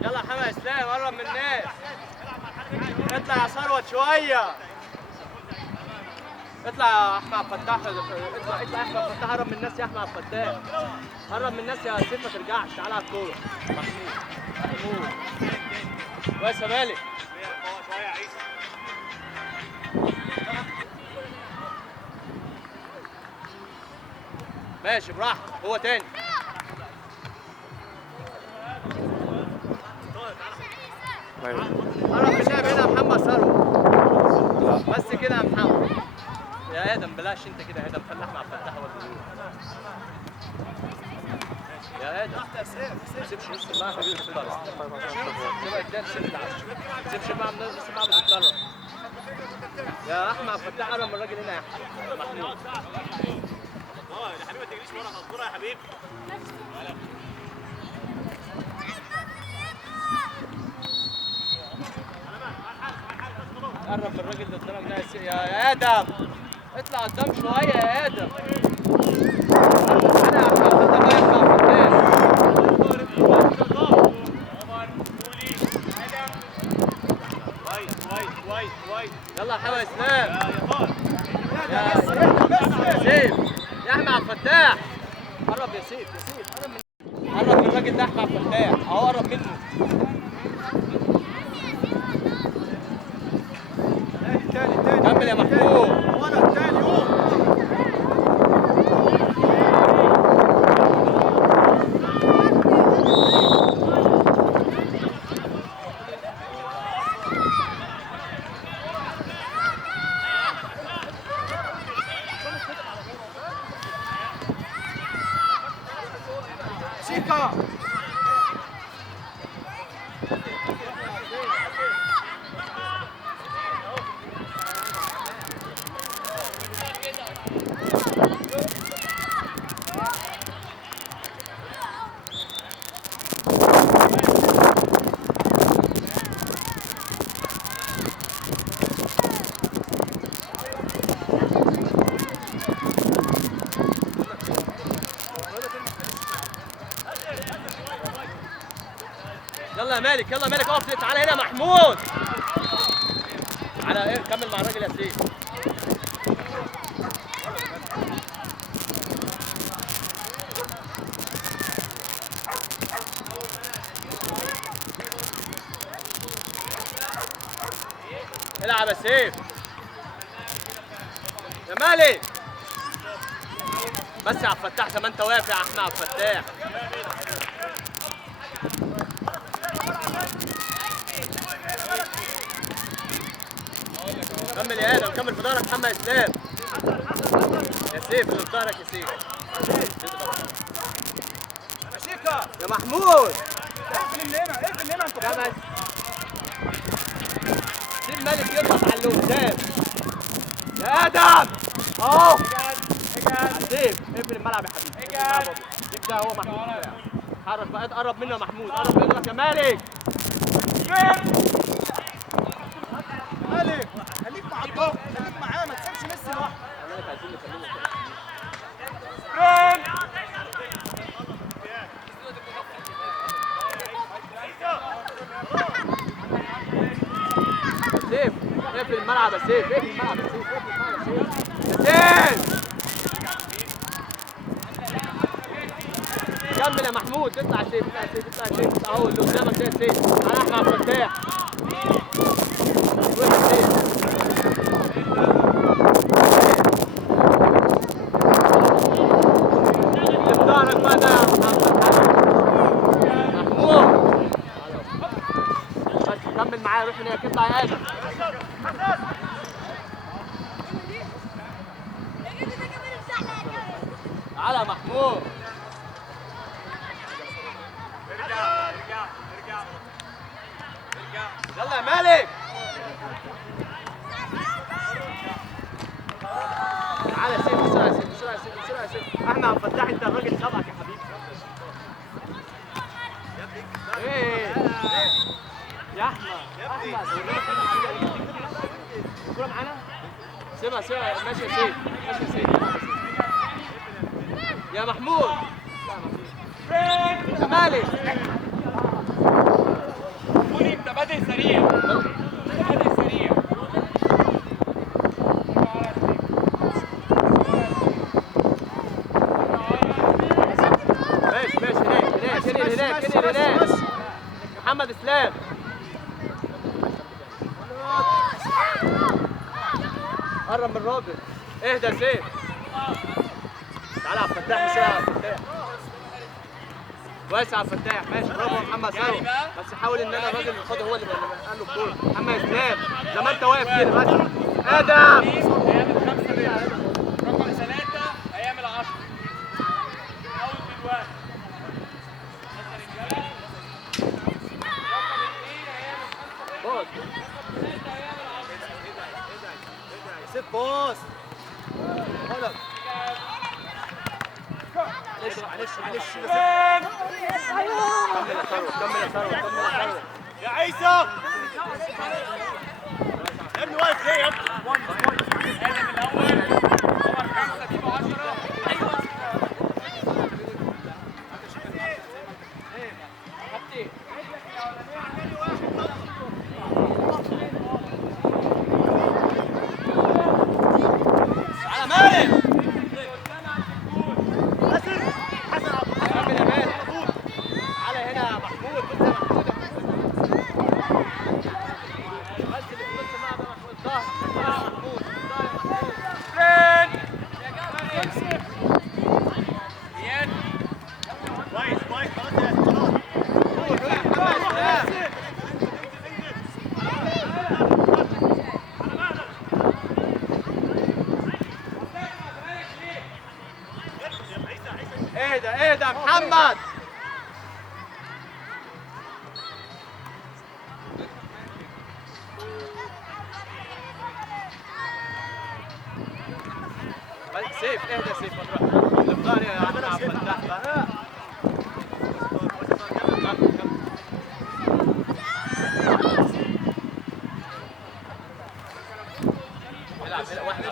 يلا حمد اسلام قرب من الناس. اطلع يا ثروت شويه. اطلع يا احمد عبد الفتاح. اطلع يا احمد عبد الفتاح. قرب من الناس يا احمد عبد الفتاح. قرب من الناس يا سيف ما ترجعش. تعالى على الكوره. محمود كويس يا مالك. ماشي براحتك. هو تاني. قرب من اللعب هنا يا محمد ثروت. بس كده يا محمد. يا ادم بلاش انت كده يا ادم. خلي احمد عبد الفتاح هو اللي يا ادم. ما تسيبش نص الملعب حبيبي تتطرف. سيبها قدام سيب العشر. ما تسيبش الملعب نص الملعب تتطرف. يا احمد عبد الفتاح قرب من الراجل هنا يا احمد. محمود يا حبيبي ما تجريش ورا الكوره يا حبيبي. قرب من الراجل ده قدامك ده يا ادم. اطلع قدام شويه يا ادم. انا يا احمد ده بقى يطلع قدام. كويس. يلا يا حمد اسلام. يا سيف يا احمد عبد الفتاح. قرب يا سيف قرب من الراجل ده احمد عبد الفتاح. اهو قرب منه. كمل يا محمود. وانا الثاني قوم. شيكا يلا يا مالك اقف. تعالى هنا يا محمود. تعالى كمل مع الراجل يا سيف. العب يا سيف. يا مالك بس يا عبد الفتاح زي ما انت واقف يا احمد عبد الفتاح. كمل يا ادم. كمل في ظهرك محمد اسلام. يا سيف اللي في ظهرك يا سيف. يا شيكا يا محمود اقفل من هنا انت. يا بس سيب مالك يضغط على اللي قدام. يا ادم اهو. سيف اقفل الملعب يا حبيبي. سيب ده هو محمود. حرك بقى. قرب منه يا محمود. قرب منه يا مالك. مالك خليك مع الضغط. خليك معاه ما تسيبش ميسي لوحده. مالك عايزين نكلمه. سيف اقفل الملعب يا سيف. اقفل الملعب يا سيف. يا سيف كمل يا محمود. اطلع يا سيف. اطلع يا سيف. اهو اللي قدامك ده يا سيف. تعالى احمد عبد الفتاح. روح يا سيف. اللي في ظهرك بقى ده يا محمود. بس كمل معايا. روح هناك. اطلع يا ادم. تعالى يا محمود. يلا يا مالك. تعالى يا سيف. بسرعه يا سيف. احمد عبد الفتاح انت الراجل سبقك يا حبيبي. ايه يا احمد. الكوره معانا. سيبها. ماشي يا سيف. يا محمود يا مالك قولي انت بادئ سريع بادئ سريع ماشي ماشي هناك محمد اسلام قرب من الراجل اهدى يا سيف تعالى على الفتاح مش على الفتاح كويس على الفتاح ماشي برافو يا محمد ثروت بس حاول ان انا الراجل اللي خده هو اللي قال له الكوره محمد اسلام زي ما انت واقف كده بس ادم هيعمل 5 رقم 3 هيعمل 10 اول دلوقتي باص سيب باص غلط معلش كمل يا ثروت يا عيسى يا ابني واقف ليه يا ابني ادم الاول هو 5 دي ب 10 ايوه على مالك كمل يا مالك تعالى هنا يا محمود بص يا محمود بس اللي في نص الملعب يا محمود ظهر محمود زياد كويس خلاص يا خلاص اهدى يا محمد سيف اهدى سيف ما تروح الافطار يا عم عبد الفتاح بقى العب واحده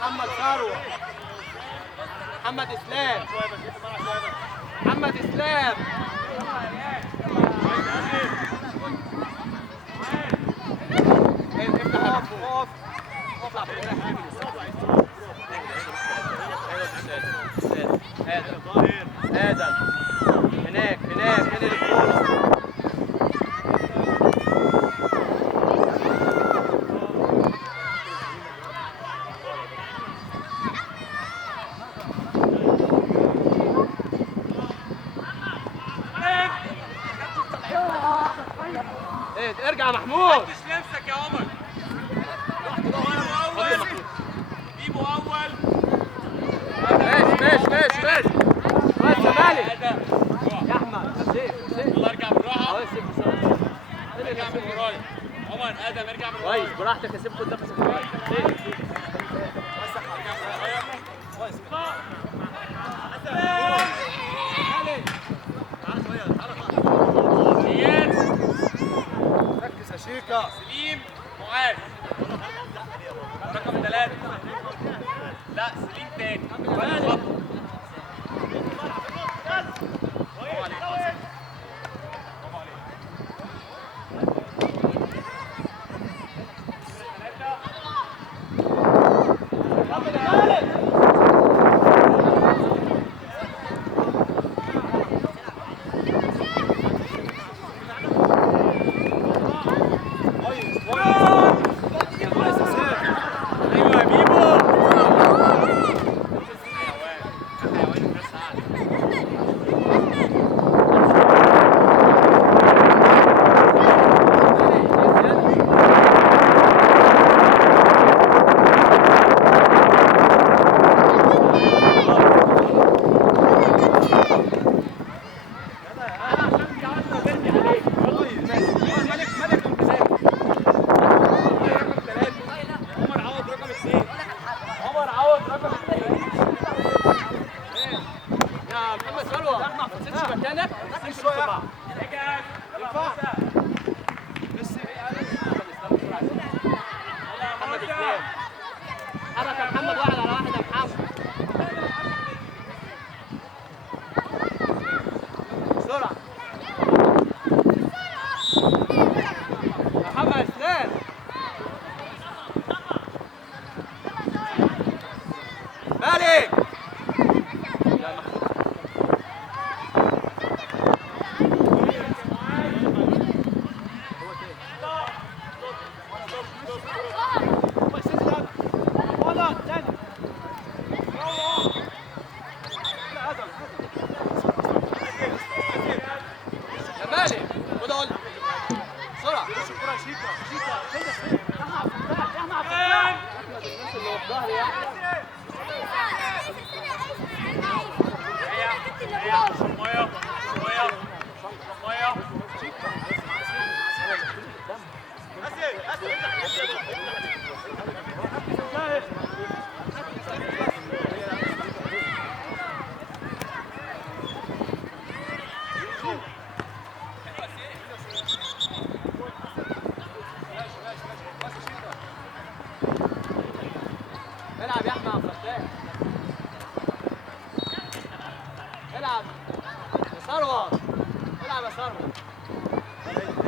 محمد ثروت محمد اسلام افتح يا محمود اطلع ادم هناك الكوره ارجع يا محمود مش نفسك يا عمر بيبو اول ماشي بس يا مالك ادم يا احمد يا سيف يلا ارجع بالراحه اهو يا سيف بسرعه ارجع من ورايا عمر ادم ارجع من كويس ورايا براحتك يا سيف خد نفسك كويس زياد ركز يا شيكا سليم معاذ رقم 3 لا سليم تاني خط. برافو عليك. برافو عليك.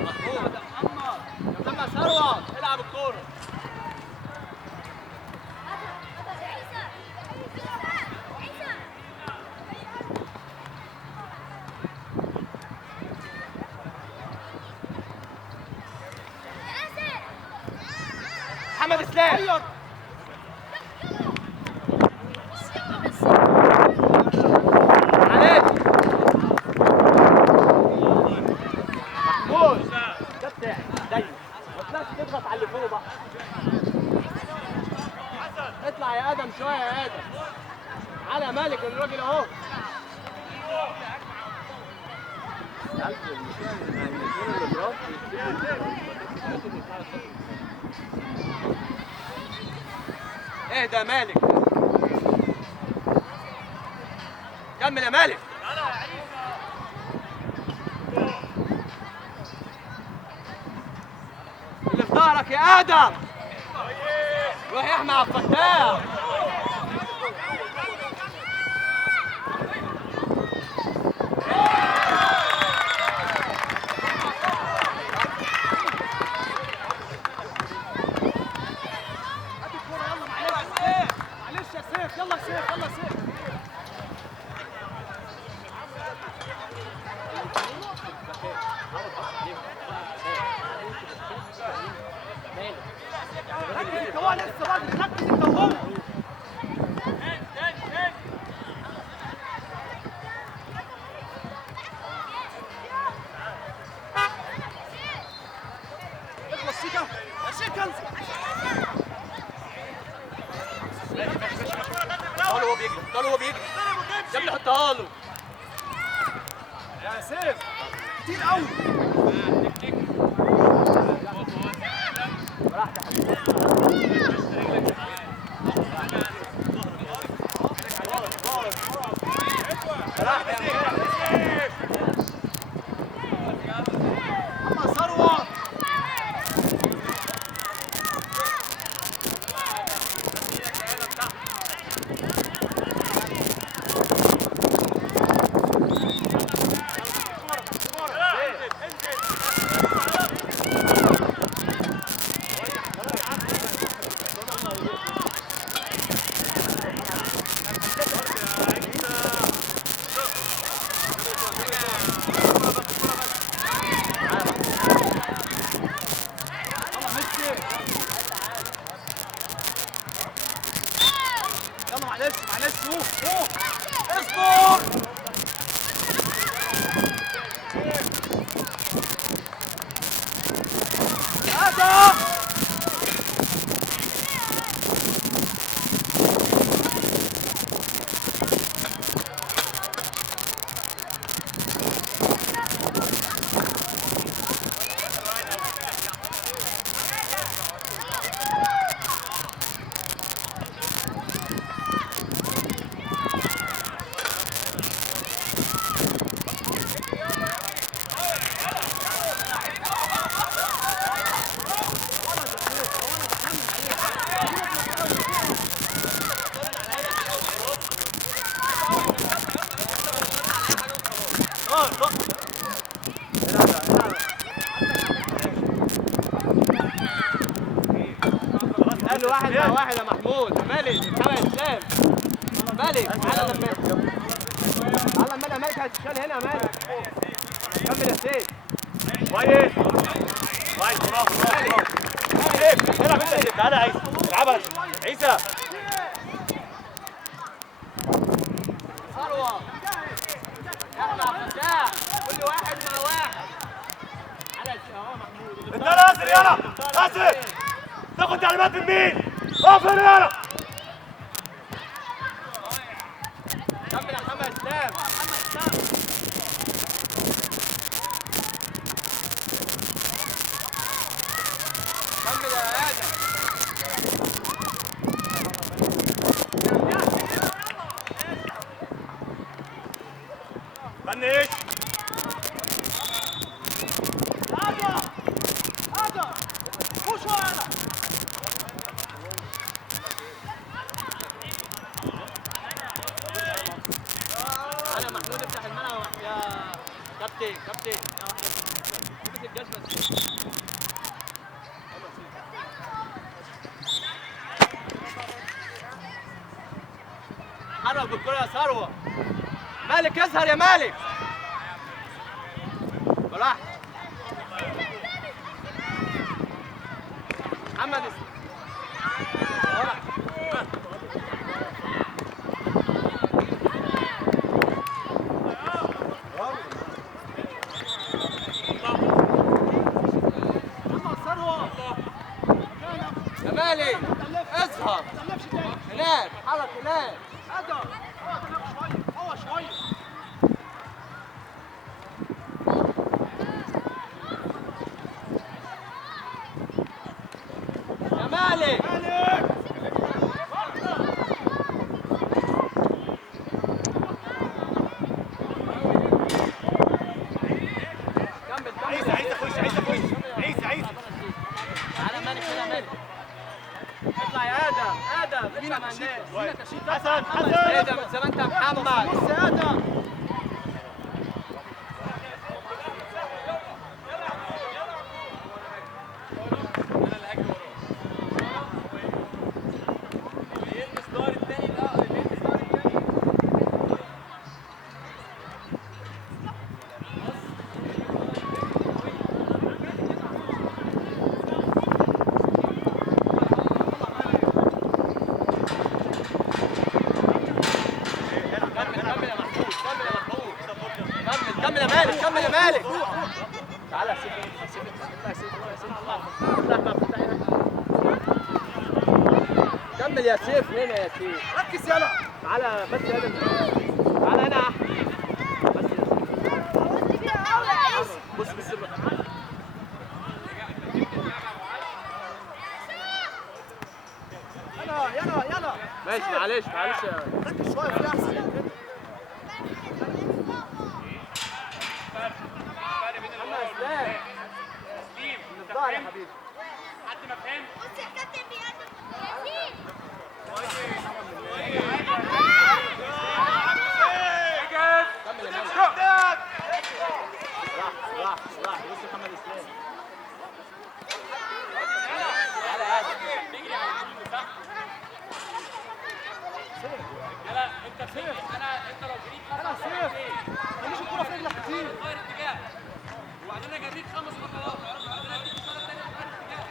محمود يا محمد ثروت العب الكوره. محمد اسلام محمود ده بتاعي دايما ما تطلعش تضغط على اللي فوق بقى. اطلع يا ادم شويه يا ادم. على مالك الراجل اهو. اهدى يا مالك. كمل يا مالك. اللي في ظهرك يا ادم. روح يا احمد عبد الفتاح. معلش يا سيف. يلا يا سيف. يلا يا سيف. ركز هو لسه بقى. ركز انت وهو. اخلص شيكا يا شيكا. انزل. تعالوا هو بيجري. تعالوا هو بيجري. يا ابني حطها له يا سيف. كتير قوي. براحتك يا حبيبي. يلا معلش روح اصبر. ادم قالوا واحد مع واحد يا محمود. يا مالك محمد اسلام. مالك تعالى لما انا مالك هتشال هنا يا مالك. كمل يا سيف. كويس كويس. برافو برافو. سيف العب انت يا سيف. تعالى يا عيسى. العبها عيسى. ثروت احنا عبد الفتاح. كل واحد مع واحد. على اهو محمود. انت نازل يلا. نازل. تاخد تعليمات من مين؟ اقف هنا يلا. كمل يا محمد اسلام. كمل يا ادم. فنش. حرك بالكرة يا ثروة. مالك يظهر يا مالك. براحتك. محمد يا مالك اظهر هناك، حرك هناك. يا مالك كمل عيسى عيسى خش عيسى خش عيسى عيسى تعالى مالك هنا مالك. اطلع يا ادم اطلع مع الناس. حسن حسن اهدى من زمان انت يا محمد. بص يا ادم. كمل يا مالك كمل يا مالك. تعالى يا سيف كمل يا سيف. هنا يا سيف ركز يلا. تعالى بس يا ادم. تعالى هنا يا احمد. بص بص يلا ماشي. معلش ركز شويه في احسن. الظهر يا حبيبي. حد ما فهم؟ بص يا كابتن بيقدم ياسين. كمل يا مالك. راح بص محمد اسلام. تعالى يا ادم. بيجري على اليمين صح؟ لا انت فين؟ انت لو جريت انا سيف. ماليش الكوره في رجلك كتير. غير اتجاه وبعدين انا جريت 5 خطوات وبعدين اديك الشوط الثاني غير اتجاه.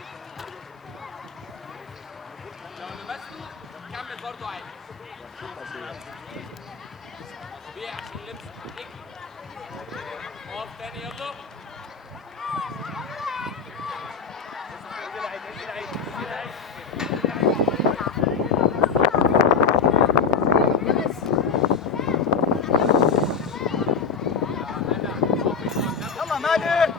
لو لمسته كمل برضه عادي. بيع عشان لمسه اجري. اقف تاني يلا. يلا مالك.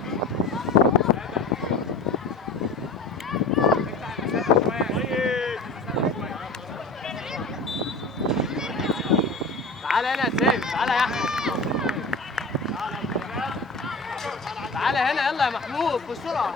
تعالى هنا يا سيف. تعالى يا احمد. تعالى هنا يلا يا محمود بسرعه.